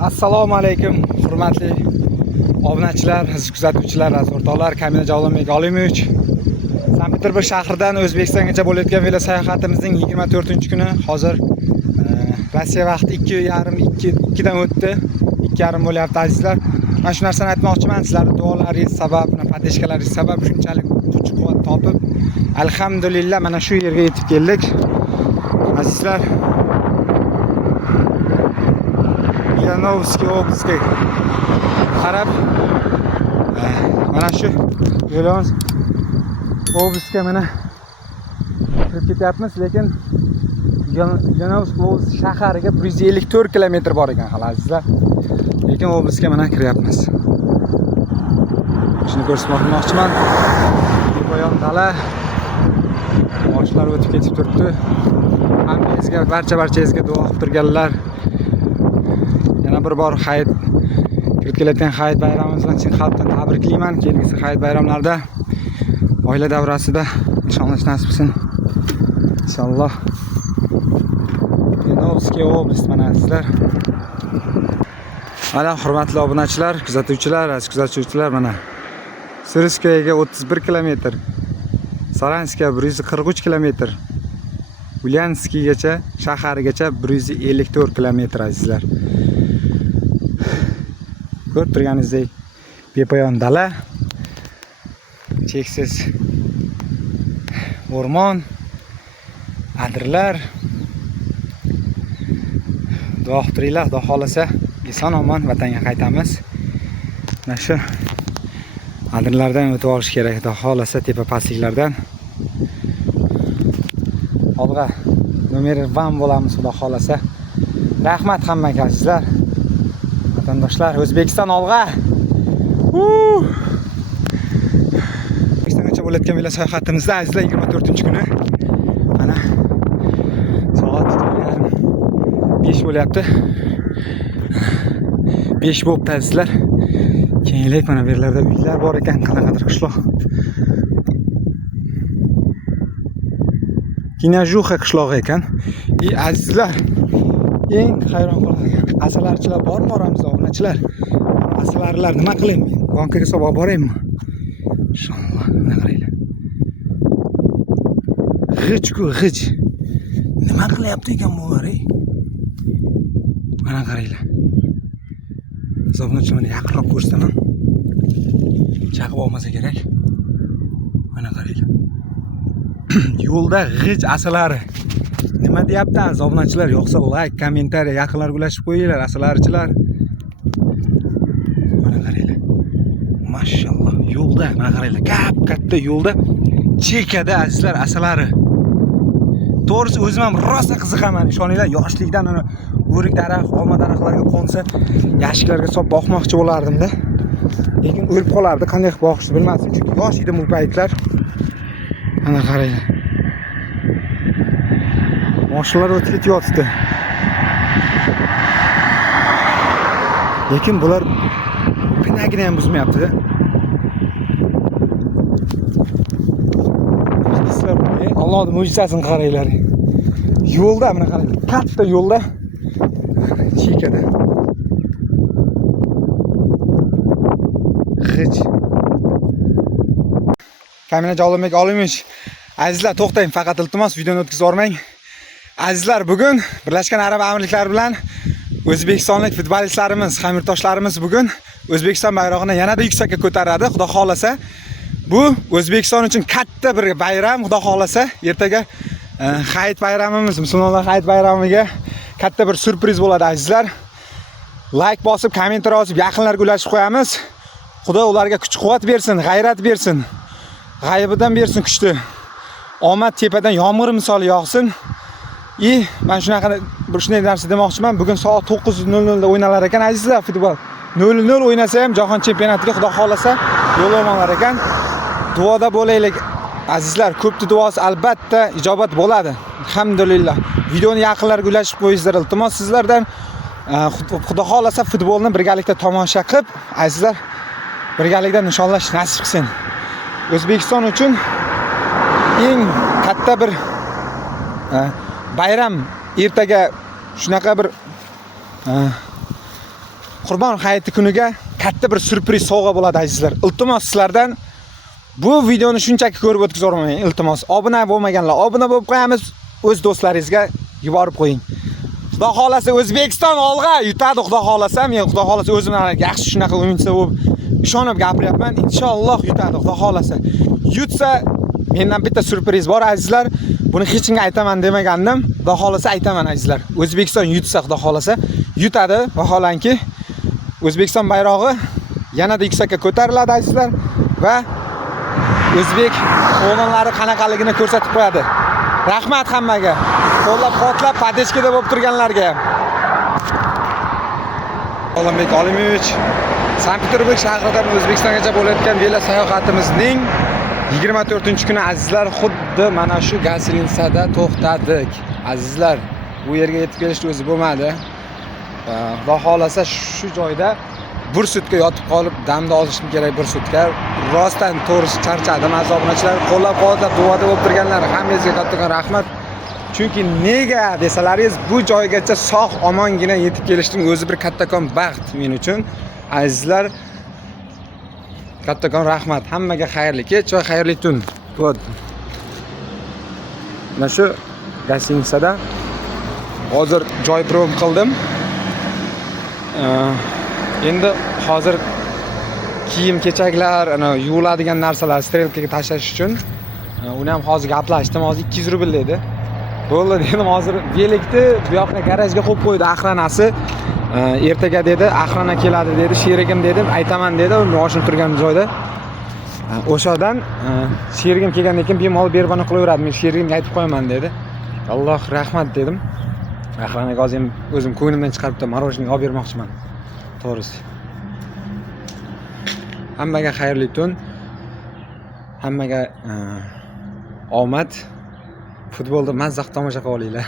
Assalomu alaykum, hurmatli obunachilar, kuzatuvchilar, o'rtoqlar. Kamina Javlonbek Olimovich Sankt-Peterburg shahridan O'zbekistongacha bo'layotgan velo sayohatimizning 24-kuni. Hozir Rossiya vaqti 2:30 dan o'tdi. 2:30 bo'lyapti azizlar. Men shu narsani aytmoqchiman, sizlarning duolaringiz sabab, podeshkalaringiz sabab shunchalik kuch-quvvat topib, alhamdulillah mana shu yerga yetib keldik. Azizlar, Yanovskiy Obskiy qarab, mana shu yo'limiz Obskiy mana kirib ketyapmiz, lekin Yanovskiy shahariga 154 kilometr bor ekan hali azizlar. Lekin Obskiy mana kiryapmiz. Shuni ko'rsatmoqchiman. Qo'yon dala moshlar o'tib ketib turibdi. Hammangizga, barchangizga duo qilib turganlar. Yana bir bor hayit kirib kelayotgan hayit bayramimiz bilan chin qalbdan tabriklayman. Kelgusi hayit bayramlarda oila davrasida nishonlash nasib etsin. Inshaalloh. Yanovskiy oblast mana azizlar. Mana hurmatli obunachilar, kuzatuvchilar, kuzatuvchilar mana Sirskiyga 31 kilometr, Saranskka 143 kilometr, Ulyanskiygacha shaharigacha 154 kilometr azizlar. Ko'rib turganingizdek bepoyon dala, cheksiz o'rmon, adirlar. Duo qilinglar, Xudo xolasa eson-omon vatanga qaytamiz. Mana shu adirlardan o'tib olish kerak, Xudo xolasa tepa pastliklardan. Olg'a nomer 1 bo'lamiz, Xudo xolasa. Rahmat hammaga azizlar. Vatandoshlar, O'zbekiston olg'a. O'zbekistongacha bo'layotgan velo sayohatimizda azizlar 24-kuni. Mana soat 5 bo'lyapti. 5 bo'libdi azizlar. Keyinlik mana bu yerlarda uylar bor ekan, qanaqadir qishloq. Kinajuxa qishlog'i ekan. Azizlar, eng hayron qolgan asalarchilar bormi oramizda obunachilar? Asalarlar nima qilaymi? Bankaga solib olib boraymi? Inshaalloh, nima qaraylar. G'ich-ku, g'ich. Nima qilyapti ekan bular? Mana qaraylar. Obunachilarni yaqinroq ko'rsataman. Chaqib olmasa kerak. Mana qaraylar. Yo'lda g'ij asalari. Nima deyapti obunachilar? Yo'qsa like, kommentariy, yaqinlarga ulashib qo'yinglar asalarchilar. Mana qaraylar. Mashalloh, yo'lda mana qaraylar. Katta yo'lda chekada azizlar asalari. To'g'risi o'zim ham rosa qiziqaman. Ishoninglar, yoshlikdan uni o'rik daraxt, olma daraxtlarga qo'nsa, yashiklarga solib boqmoqchi bo'lardim-da. Lekin o'lib qolardi, qanday qilib boqishni bilmasdim, chunki yosh edim u paytlar. Mana qaranglar. Mashinalar o'tib ketyapti. Lekin bular pinagini ham buzmayapti-da. Allohning mo'jizasini qaranglar. Yo'lda mana qaranglar, katta yo'lda chekada. G'ich. Kamina Javlonbek Olimovich. Azizlar, to'xtang, faqat iltimos videoni o'tkazib yormang. Azizlar, bugun Birlashgan Arab Amirliklari bilan o'zbekistonlik futbolistlarimiz, hamyurtdoshlarimiz bugun O'zbekiston bayrog'ini yanada yuksakka ko'taradi, Xudo xolasa. Bu O'zbekiston uchun katta bir bayram, Xudo xolasa. Ertaga hayit bayramimiz, musulmonlar hayit bayramiga katta bir surpriz bo'ladi azizlar. Like bosib, kommentar yozib, yaqinlarga ulashib qo'yamiz. Xudo ularga kuch-quvvat bersin, g'ayrat bersin. G'aybidan bersin kuchni. Omad tepadan yomg'ir misoli yog'sin. Men shunday narsa demoqchiman. Bugun soat 9:00 da o'ynalar ekan azizlar futbol. 0:0 o'ynasa ham jahon chempionatiga Xudo xolasa yo'l olmalar ekan. Duoda bo'laylik azizlar. Ko'pni duosi albatta ijobat bo'ladi. Alhamdulillah. Videoni yaqinlarga ulashib qo'yinglar iltimos sizlardan. Xudo xolasa futbolni birgalikda tomosha qilib, azizlar, birgalikda nishonlash nasib qilsin. O'zbekiston uchun eng katta bir bayram. Ertaga shunaqa bir Qurbon hayiti kuniga katta bir surpriz sovg'a bo'ladi azizlar. Iltimos sizlardan bu videoni shunchaki ko'rib o'tkazormang. Iltimos, obuna bo'lmaganlar obuna bo'lib qo'yamiz, o'z do'stlaringizga yuborib qo'ying. Xudo xolasa O'zbekiston olg'a yutadi, xudo xolasa, men xudo xolasa o'zimdan yaxshi shunaqa o'yinchi bo'lib ishonib gapiryapman. Inshaalloh yutadi, xudo xolasa. Yutsa mendan bitta surpriz bor azizlar. Buni hech kimga aytaman demagandim. Xudo xolasa aytaman azizlar. O'zbekiston yutsa, xudo xolasa yutadi. Vaholanki O'zbekiston bayrog'i yanada yuksakka ko'tariladi azizlar va o'zbek o'g'illari qanaqaligini ko'rsatib qo'yadi. Rahmat hammaga. Qo'llab-quvvatlab padeshkada bo'lib turganlarga ham. Olimбек Olimovich Sankt-Peterburg shahridan O'zbekistongacha bo'layotgan velo sayohatimizning 24-kuni azizlar xuddi mana shu Gaslitsada to'xtadik. Azizlar, bu yerga yetib kelishni o'zi bo'lmadi. Xudo xolasa shu joyda bir sutka yotib qolib damda olishim kerak bir sutka. Rostdan to'g'risi charchadim azobunachilar. Qo'llab-quvvatlab duoda bo'lib turganlar hammangizga kattakon rahmat. Chunki nega desalaringiz bu joygacha sog' omongina yetib kelishning o'zi bir kattakon baxt men uchun. Azizlar, kattakon rahmat. Hammaga xayrli kech va xayrli tun. Xo'p. Mana shu Gaslitsada hozir joy prom qildim. Endi hozir kiyim-kechaklar, ana yuviladigan narsalar strelkaga tashlash uchun uni ham hozir gaplashdim. Hozir 200 rubl edi. Bo'ldi dedim, hozir velikni bu yoqqa garajga qo'yib qo'ydi axranasi. Ertaga dedi, axrana keladi dedi, sherigim dedim, aytaman dedi, moshin turgan joyda. O'shadan sherigim kelgandan keyin bemalol berbana qilaveradi. Men sherigimga aytib qo'yaman dedi. Alloh rahmat dedim. Axranaga hozir o'zim ko'nglimdan chiqaribdi, marojniy olib bermoqchiman. To'g'risi. Hammaga xayrli tun. Hammaga omad. Futbolda mazza tomosha qilinglar.